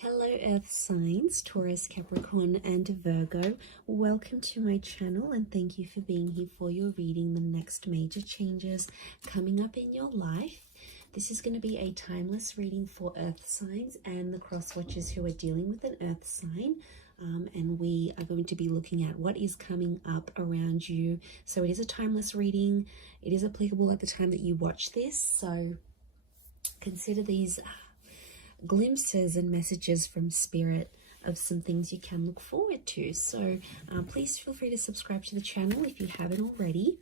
Hello Earth signs, Taurus, Capricorn and Virgo. Welcome to my channel and thank you for being here for your reading, the next major changes coming up in your life. This is going to be a timeless reading for Earth signs and the cross watchers who are dealing with an Earth sign. And we are going to be looking at what is coming up around you. So it is a timeless reading. It is applicable at the time that you watch this. So consider these glimpses and messages from spirit of some things you can look forward to. So please feel free to subscribe to the channel if you haven't already.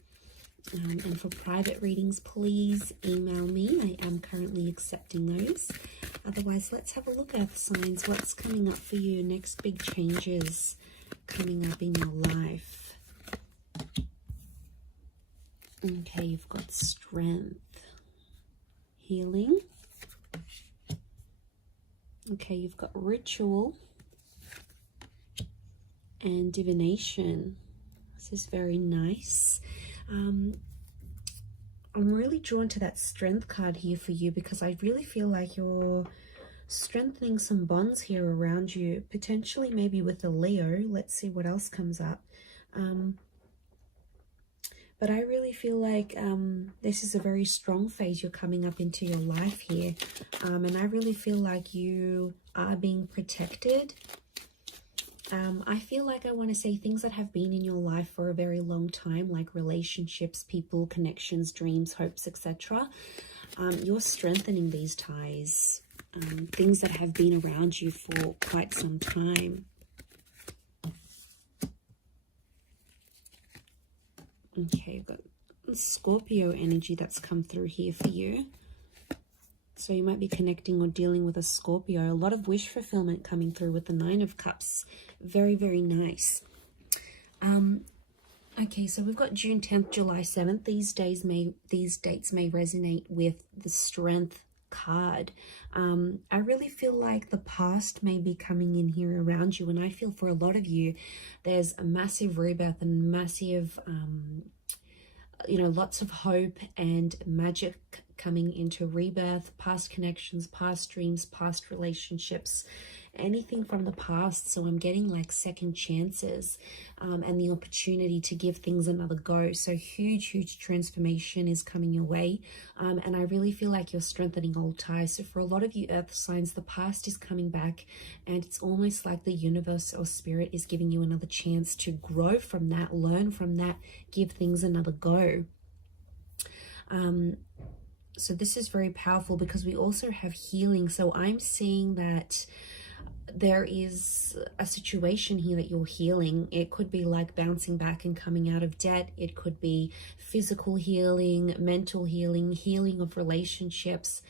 And for private readings, please email me. I am currently accepting those. Otherwise, let's have a look at the signs. What's coming up for you? Next big changes coming up in your life. Okay, you've got strength, healing. Okay, you've got ritual and divination. This is very nice. I'm really drawn to that strength card here for you because I really feel like you're strengthening some bonds here around you, potentially maybe with a Leo. Let's see what else comes up. But I really feel like this is a very strong phase you're coming up into your life here. And I really feel like you are being protected. I feel like I want to say things that have been in your life for a very long time, like relationships, people, connections, dreams, hopes, etc. You're strengthening these ties, things that have been around you for quite some time. Okay, you've got Scorpio energy that's come through here for you. So you might be connecting or dealing with a Scorpio. A lot of wish fulfillment coming through with the Nine of Cups. Very, very nice. Okay, so we've got June 10th, July 7th. These dates may resonate with the Strength card. I really feel like the past may be coming in here around you, and I feel for a lot of you there's a massive rebirth and massive lots of hope and magic coming into rebirth, past connections, past dreams, past relationships, anything from the past. So I'm getting like second chances and the opportunity to give things another go. So huge transformation is coming your way. And I really feel like you're strengthening old ties. So for a lot of you Earth signs, the past is coming back and it's almost like the universe or spirit is giving you another chance to grow from that, learn from that, give things another go. So this is very powerful because we also have healing. So I'm seeing that there is a situation here that you're healing. It could be like bouncing back and coming out of debt. It could be physical healing, mental healing, healing of relationships.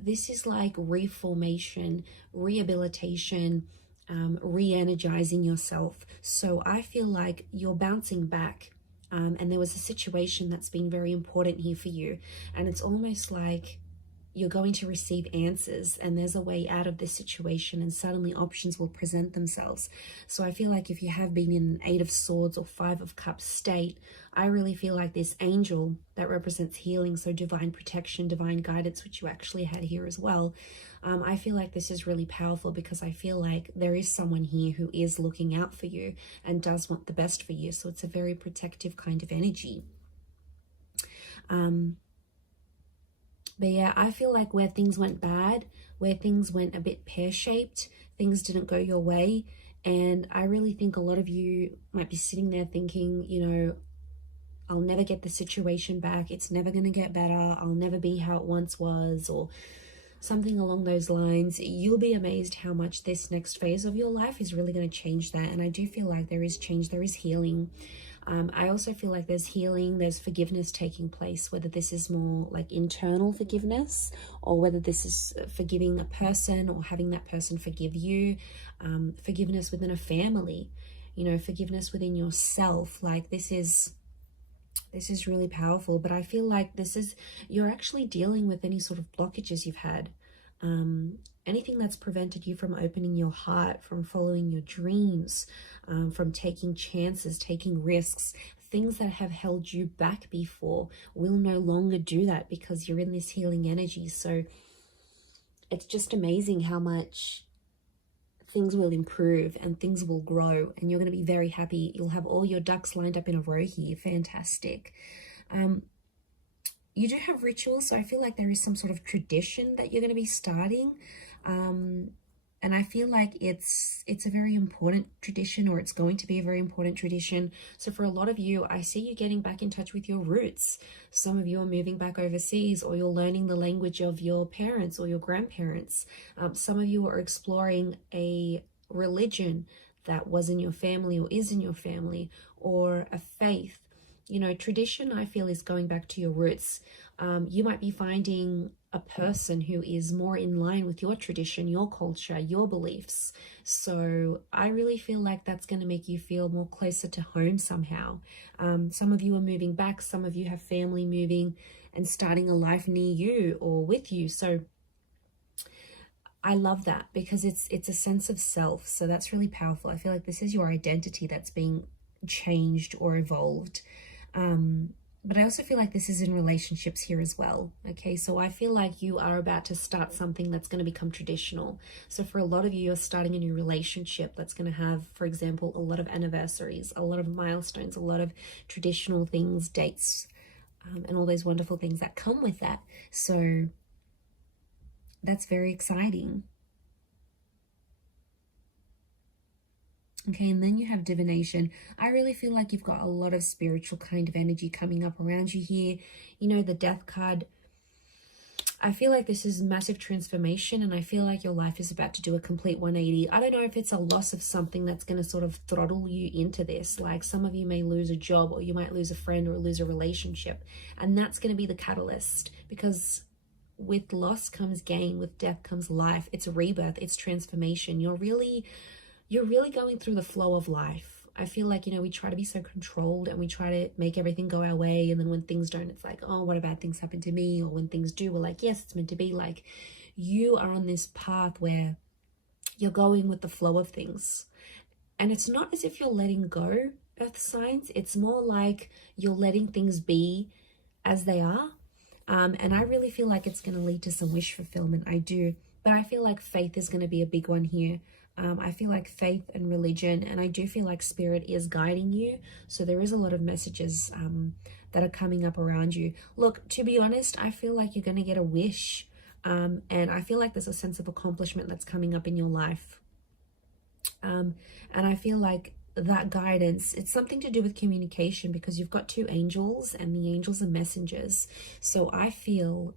This is like reformation, rehabilitation, re-energizing yourself. So I feel like you're bouncing back. And there was a situation that's been very important here for you. And it's almost like you're going to receive answers and there's a way out of this situation and suddenly options will present themselves. So I feel like if you have been in an 8 of Swords or 5 of Cups state, I really feel like this angel that represents healing, so divine protection, divine guidance, which you actually had here as well. I feel like this is really powerful because I feel like there is someone here who is looking out for you and does want the best for you. So it's a very protective kind of energy. But yeah, I feel like where things went bad, where things went a bit pear-shaped, things didn't go your way. And I really think a lot of you might be sitting there thinking, you know, I'll never get the situation back. It's never going to get better. I'll never be how it once was, or something along those lines. You'll be amazed how much this next phase of your life is really going to change that. And I do feel like there is change, there is healing. I also feel like there's healing, there's forgiveness taking place, whether this is more like internal forgiveness or whether this is forgiving a person or having that person forgive you, forgiveness within a family, you know, forgiveness within yourself. Like this is really powerful. But I feel like you're actually dealing with any sort of blockages you've had. Anything that's prevented you from opening your heart, from following your dreams, from taking chances, taking risks, things that have held you back before will no longer do that because you're in this healing energy. So it's just amazing how much things will improve and things will grow, and you're going to be very happy. You'll have all your ducks lined up in a row here. Fantastic. You do have rituals, so I feel like there is some sort of tradition that you're going to be starting. And I feel like it's a very important tradition, or it's going to be a very important tradition. So for a lot of you, I see you getting back in touch with your roots. Some of you are moving back overseas, or you're learning the language of your parents or your grandparents. Some of you are exploring a religion that was in your family or is in your family, or a faith. You know, tradition, I feel, is going back to your roots. You might be finding a person who is more in line with your tradition, your culture, your beliefs. So I really feel like that's going to make you feel more closer to home somehow. Some of you are moving back. Some of you have family moving and starting a life near you or with you. So I love that, because it's a sense of self. So that's really powerful. I feel like this is your identity that's being changed or evolved. But I also feel like this is in relationships here as well. Okay, so I feel like you are about to start something that's going to become traditional. So for a lot of you, you're starting a new relationship that's going to have, for example, a lot of anniversaries, a lot of milestones, a lot of traditional things, dates, and all those wonderful things that come with that. So that's very exciting. Okay, and then you have divination. I really feel like you've got a lot of spiritual kind of energy coming up around you here. You know, the death card. I feel like this is massive transformation, and I feel like your life is about to do a complete 180. I don't know if it's a loss of something that's going to sort of throttle you into this. Like some of you may lose a job, or you might lose a friend, or lose a relationship. And that's going to be the catalyst, because with loss comes gain, with death comes life. It's a rebirth, it's transformation. You're really going through the flow of life. I feel like, you know, we try to be so controlled, and we try to make everything go our way. And then when things don't, it's like, oh, what bad things happen to me? Or when things do, we're like, yes, it's meant to be. Like, you are on this path where you're going with the flow of things. And it's not as if you're letting go, earth signs. It's more like you're letting things be as they are. And I really feel like it's going to lead to some wish fulfillment. I do. But I feel like faith is going to be a big one here. I feel like faith and religion, and I do feel like spirit is guiding you. So there is a lot of messages that are coming up around you. Look, to be honest, I feel like you're going to get a wish. And I feel like there's a sense of accomplishment that's coming up in your life. And I feel like that guidance, it's something to do with communication, because you've got two angels, and the angels are messengers. So I feel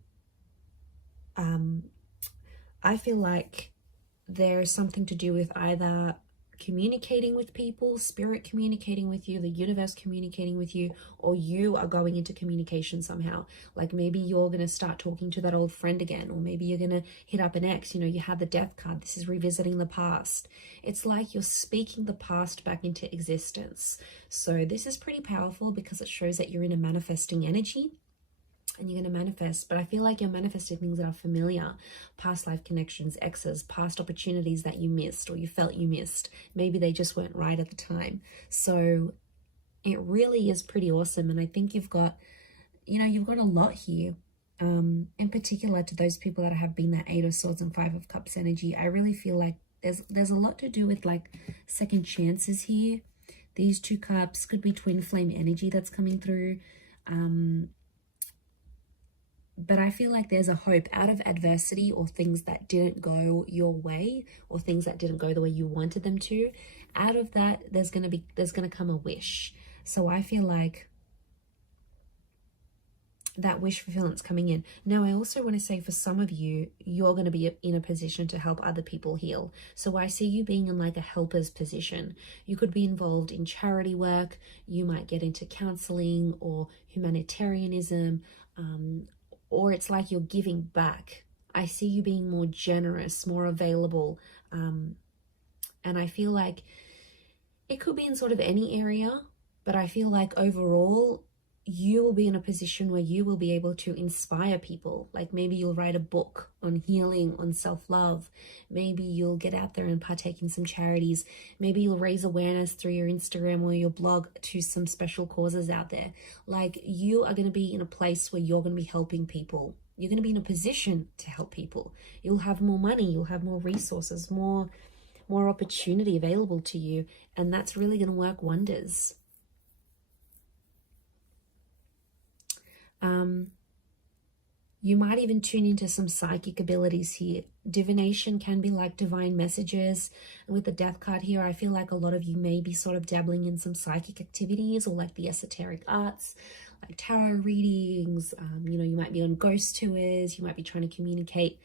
like there's something to do with either communicating with people, spirit communicating with you, the universe communicating with you, or you are going into communication somehow. Like maybe you're going to start talking to that old friend again, or maybe you're going to hit up an ex. You know, you have the death card. This is revisiting the past. It's like you're speaking the past back into existence. So this is pretty powerful, because it shows that you're in a manifesting energy. And you're going to manifest, but I feel like you're manifesting things that are familiar, past life connections, exes, past opportunities that you missed, or you felt you missed. Maybe they just weren't right at the time. So it really is pretty awesome. And I think you've got a lot here. In particular, to those people that have been that 8 of Swords and 5 of Cups energy, I really feel like there's a lot to do with like second chances here. These 2 cups could be twin flame energy that's coming through. But I feel like there's a hope out of adversity, or things that didn't go your way, or things that didn't go the way you wanted them to. Out of that, there's going to come a wish. So I feel like that wish fulfillment's coming in. Now, I also want to say, for some of you, you're going to be in a position to help other people heal. So I see you being in like a helper's position. You could be involved in charity work. You might get into counseling or humanitarianism, or it's like you're giving back. I see you being more generous, more available. And I feel like it could be in sort of any area, but I feel like overall, you will be in a position where you will be able to inspire people. Like maybe you'll write a book on healing, on self-love. Maybe you'll get out there and partake in some charities. Maybe you'll raise awareness through your Instagram or your blog to some special causes out there. Like you are going to be in a place where you're going to be helping people. You're going to be in a position to help people. You'll have more money. You'll have more resources, more more opportunity available to you, and that's really going to work wonders. You might even tune into some psychic abilities here. Divination can be like divine messages. And with the Death card here, I feel like a lot of you may be sort of dabbling in some psychic activities or like the esoteric arts, like tarot readings. You know, you might be on ghost tours. You might be trying to communicate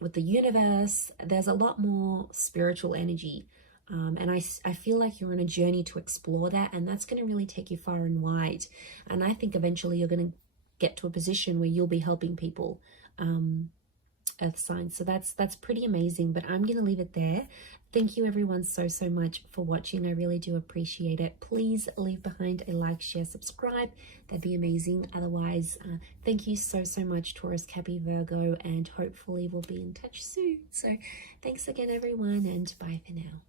with the universe. There's a lot more spiritual energy. And I feel like you're on a journey to explore that, and that's going to really take you far and wide. And I think eventually you're going to get to a position where you'll be helping people, earth signs. So that's pretty amazing, but I'm going to leave it there. Thank you everyone so much for watching. I really do appreciate it. Please leave behind a like, share, subscribe. That'd be amazing. Otherwise, thank you so much, Taurus, Cappy, Virgo, and hopefully we'll be in touch soon. So thanks again everyone, and bye for now.